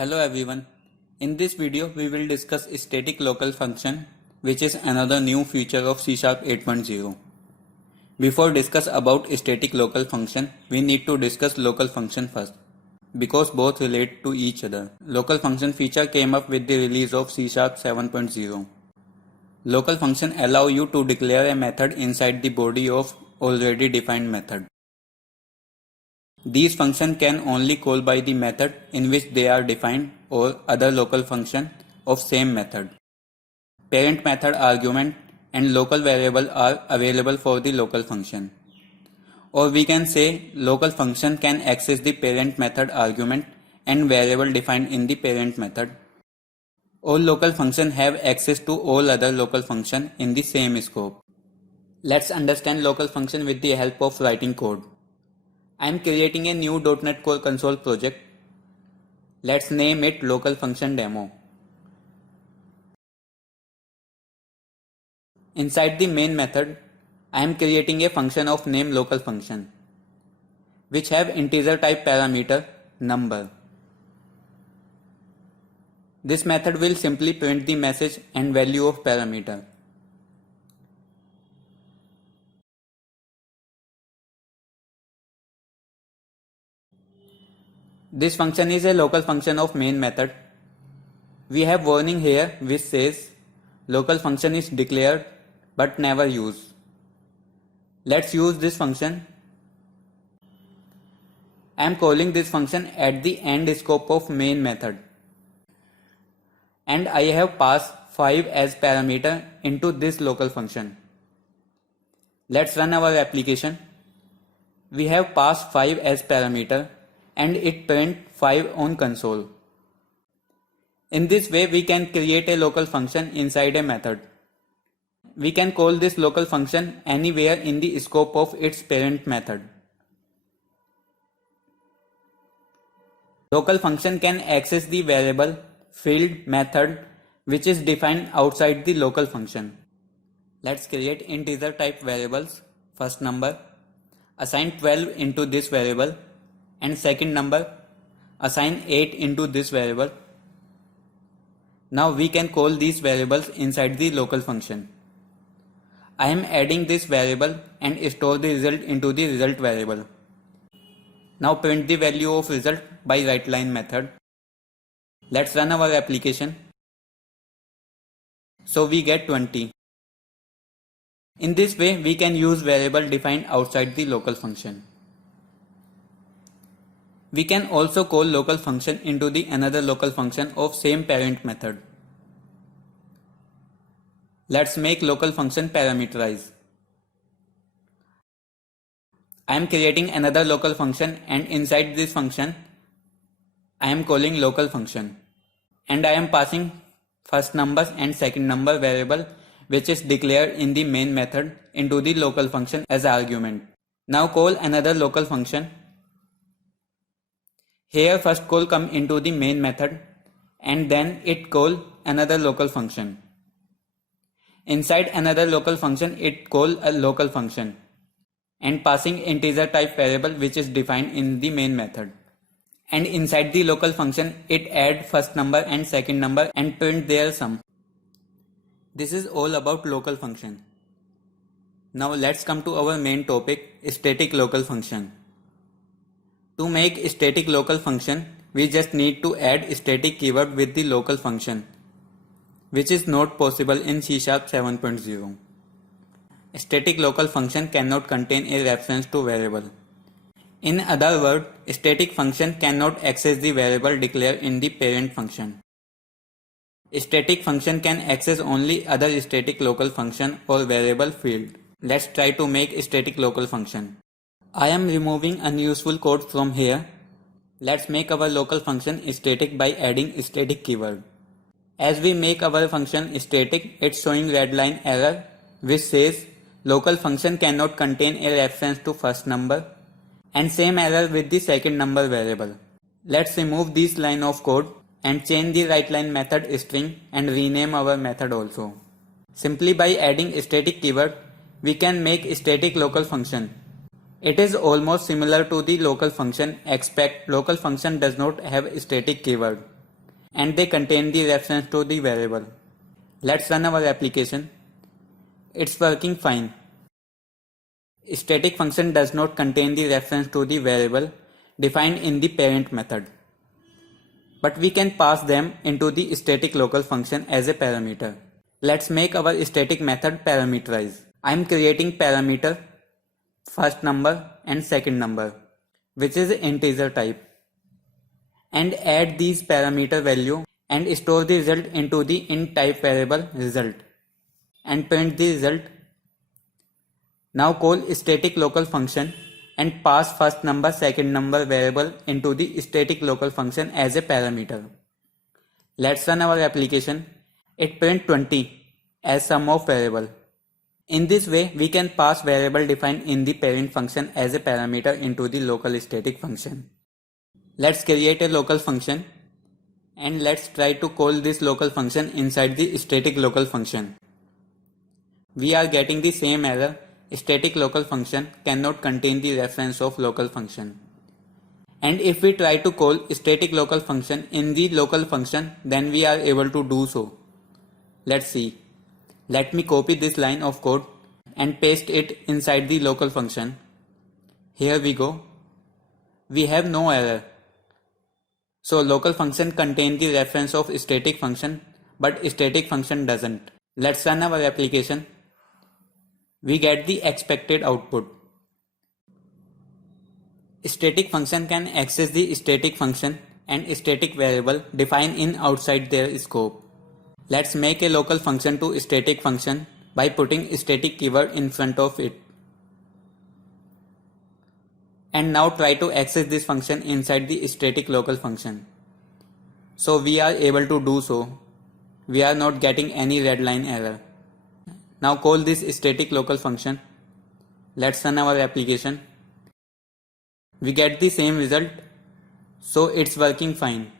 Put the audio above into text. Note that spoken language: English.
Hello everyone. In this video we will discuss static local function, which is another new feature of C# 8.0. Before discuss about static local function, we need to discuss local function first, because both relate to each other. Local function feature came up with the release of C# 7.0. Local function allow you to declare a method inside the body of already defined method. These functions can only call by the method in which they are defined or other local function of same method. Parent method argument and local variable are available for the local function. Or we can say local function can access the parent method argument and variable defined in the parent method. All local functions have access to all other local functions in the same scope. Let's understand local function with the help of writing code. I am creating a new .NET Core console project. Let's name it local function demo. Inside the main method, I am creating a function of name local function, which have integer type parameter number. This method will simply print the message and value of parameter. This function is a local function of main method. We have warning here which says local function is declared but never used. Let's use this function. I am calling this function at the end scope of main method. And I have passed 5 as parameter into this local function. Let's run our application. We have passed 5 as parameter and it print 5 on console. In this way we can create a local function inside a method. We can call this local function anywhere in the scope of its parent method. Local function can access the variable, field, method which is defined outside the local function. Let's create integer type variables. First number, assign 12 into this variable, and second number, assign 8 into this variable. Now we can call these variables inside the local function. I am adding this variable and store the result into the result variable. Now print the value of result by writeLine method. Let's run our application. So we get 20. In this way we can use variable defined outside the local function. We can also call local function into the another local function of same parent method. Let's make local function parameterize. I am creating another local function and inside this function I am calling local function and I am passing first numbers and second number variable which is declared in the main method into the local function as argument. Now call another local function. Here first call come into the main method and then it call another local function. Inside another local function it call a local function and passing integer type variable which is defined in the main method. And inside the local function it add first number and second number and print their sum. This is all about local function. Now let's come to our main topic, static local function. To make static local function, we just need to add static keyword with the local function, which is not possible in C# 7.0. Static local function cannot contain a reference to variable. In other words, static function cannot access the variable declared in the parent function. Static function can access only other static local function or variable field. Let's try to make static local function. I am removing unuseful code from here. Let's make our local function static by adding static keyword. As we make our function static, it's showing red line error which says local function cannot contain a reference to first number, and same error with the second number variable. Let's remove this line of code and change the writeLine method string and rename our method also. Simply by adding static keyword, we can make static local function. It is almost similar to the local function, except local function does not have a static keyword. and they contain the reference to the variable. Let's run our application. It's working fine. Static function does not contain the reference to the variable defined in the parent method, but we can pass them into the static local function as a parameter. Let's make our static method parameterize. I am creating parameter first number and second number, which is integer type, and add these parameter value and store the result into the int type variable result and print the result. Now call static local function and pass first number second number variable into the static local function as a parameter. Let's run our application. It print 20 as sum of variable. In this way, we can pass variable defined in the parent function as a parameter into the local static function. Let's create a local function and let's try to call this local function inside the static local function. We are getting the same error. Static local function cannot contain the reference of local function. And if we try to call static local function in the local function, then we are able to do so. Let's see. Let me copy this line of code and paste it inside the local function. Here we go. We have no error. So local function contains the reference of static function, but static function doesn't. Let's run our application. We get the expected output. Static function can access the static function and static variable defined in outside their scope. Let's make a local function to static function by putting static keyword in front of it. And now try to access this function inside the static local function. So we are able to do so. We are not getting any red line error. Now call this static local function. Let's run our application. We get the same result, so it's working fine.